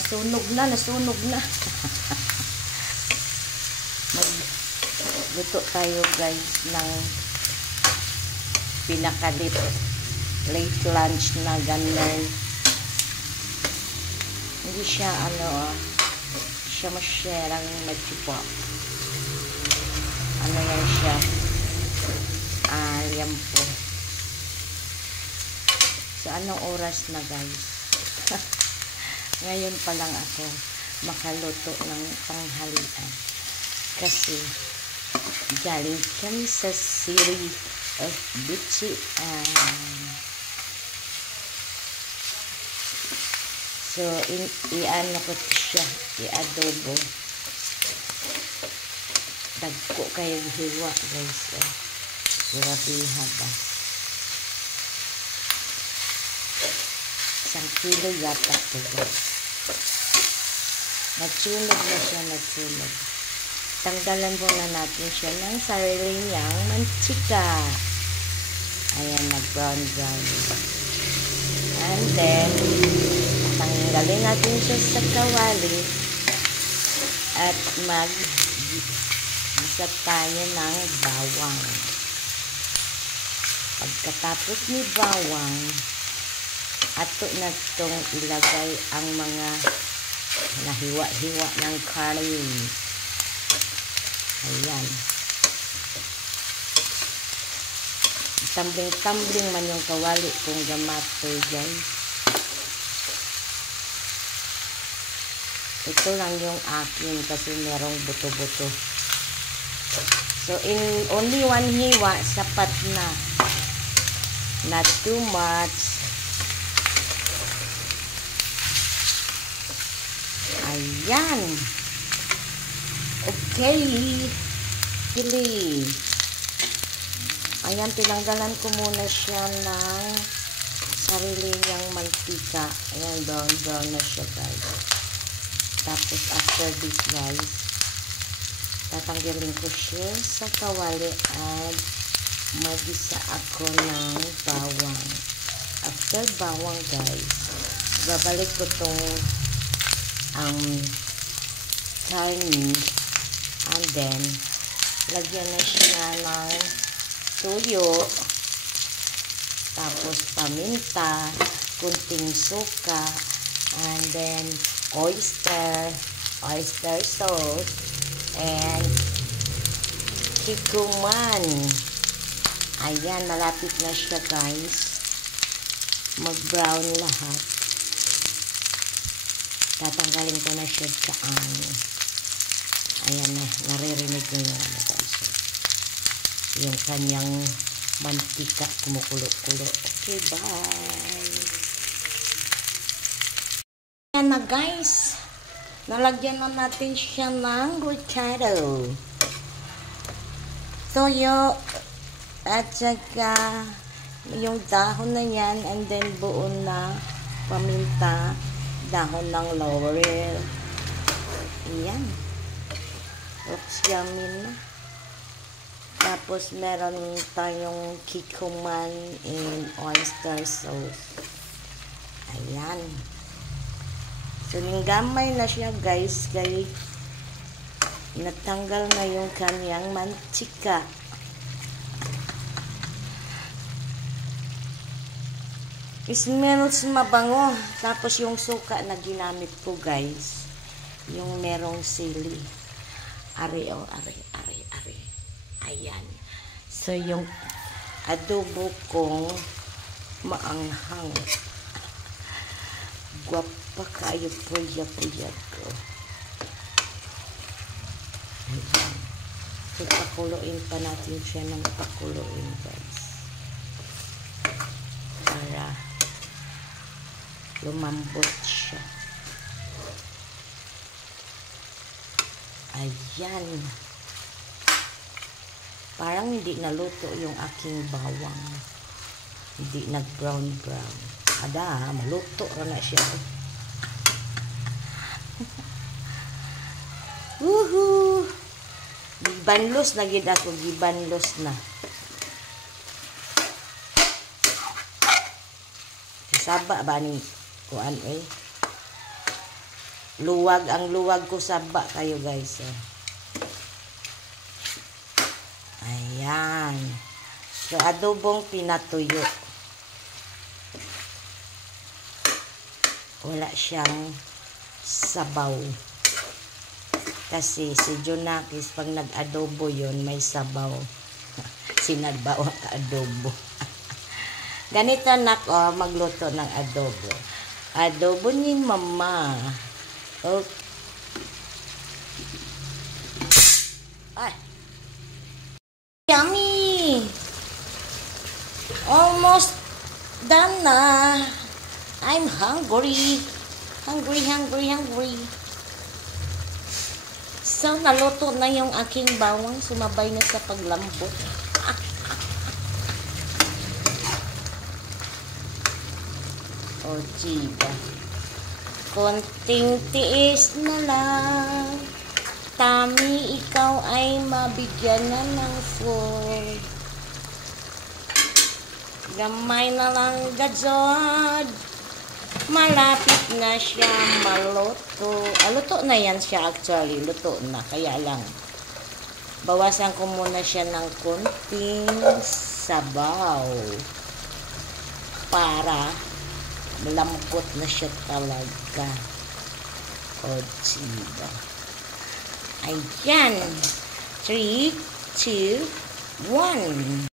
Nasunog na. Magluto tayo guys ng late lunch na ganun. Hindi siya siya masyadong machipo. Yan siya. Yan po. So, anong oras na guys? Ngayon pa lang ako makaluto ng tanghalian. Kasi, galing kami sa City of Bichian. So, i-ano ko siya. I-adobo. Dagko kayo hiwa guys. Grabe haba. 1 kilo yata ito guys. Nagsunog na siya, nagsunog. Tanggalan muna natin siya ng sarili niyang mantika. Ayan, nag-brown. And then, tanggalin natin siya sa kawali at mag-isa tayo ng bawang. Pagkatapos ni bawang, ato na itong ilagay ang mga nahiwa-hiwa ng kanin. Ayan. Tambling-tambling man yung kawali kung gamatoy guys. Ito lang yung akin kasi merong buto-buto. So, in only 1 hiwa, sapat na. Not too much. Ayan. Okay. Pili. Ayan, tinanggalan ko muna siya ng sarili niyang mantika. Ayan, brown na siya guys. Tapos after this guys, tatanggalin ko siya sa kawali at magisa ako ng bawang. After bawang guys, babalik ko tong Chinese and then lagyan na siya ng tuyo, tapos paminta, kunting suka, and then oyster sauce, and kikuman. Ayan, malapit na siya guys. Mag-brown lahat. Tatanggalin ko na siya sa ayan na, naririnig nyo yung guys. Yung kanyang mantika kumukulo-kulo. Okay, bye! Ayan na guys. Nalagyan na natin siya ng avocado, toyo, at saka yung dahon na yan, and then buo na paminta, dahon ng laurel. Ayan. Looks yummy na. Tapos meron tayong kikuman and oyster sauce. Ayan. So, ninggamay na siya guys. Kaya natanggal na yung kanyang mantika. Smells mabango. Tapos yung suka na ginamit ko guys, yung merong sili. Ari. Ayan. So yung adobo kong maanghang. Guwapa kayo puya ko. Ayan. So pakuluin pa natin siya ng pakuluin guys. Para lumambot siya. Ayan. Parang hindi naluto yung aking bawang. Hindi nag-brown. Ada, maluto na siya. Woohoo! Gibanlos na gid ako, gibanlos na. Saba ba ni kuan eh? Luwag, ang luwag ko saba kayo guys. Ayan. So, adobong pinatuyo. Wala siyang sabaw. Kasi si Junakis, pag nag-adobo yun, may sabaw. Sinagbaw ang adobo. Ganito na ko magluto ng adobo. Adobo ni mama. Okay. Ay. Yummy! Almost done na. I'm hungry. Hungry. So, naluto na yung aking bawang. Sumabay na sa paglambot. O, diba? Konting tiis na lang. Tami, ikaw ay mabigyan na ng food. Gamay na lang gadzod. Malapit na siya maluto. Luto na yan siya actually. Luto na. Kaya lang, bawasan ko muna siya ng konting sabaw. Para malambot na siya talaga. O, diba? Ayan. 3, 2, 1.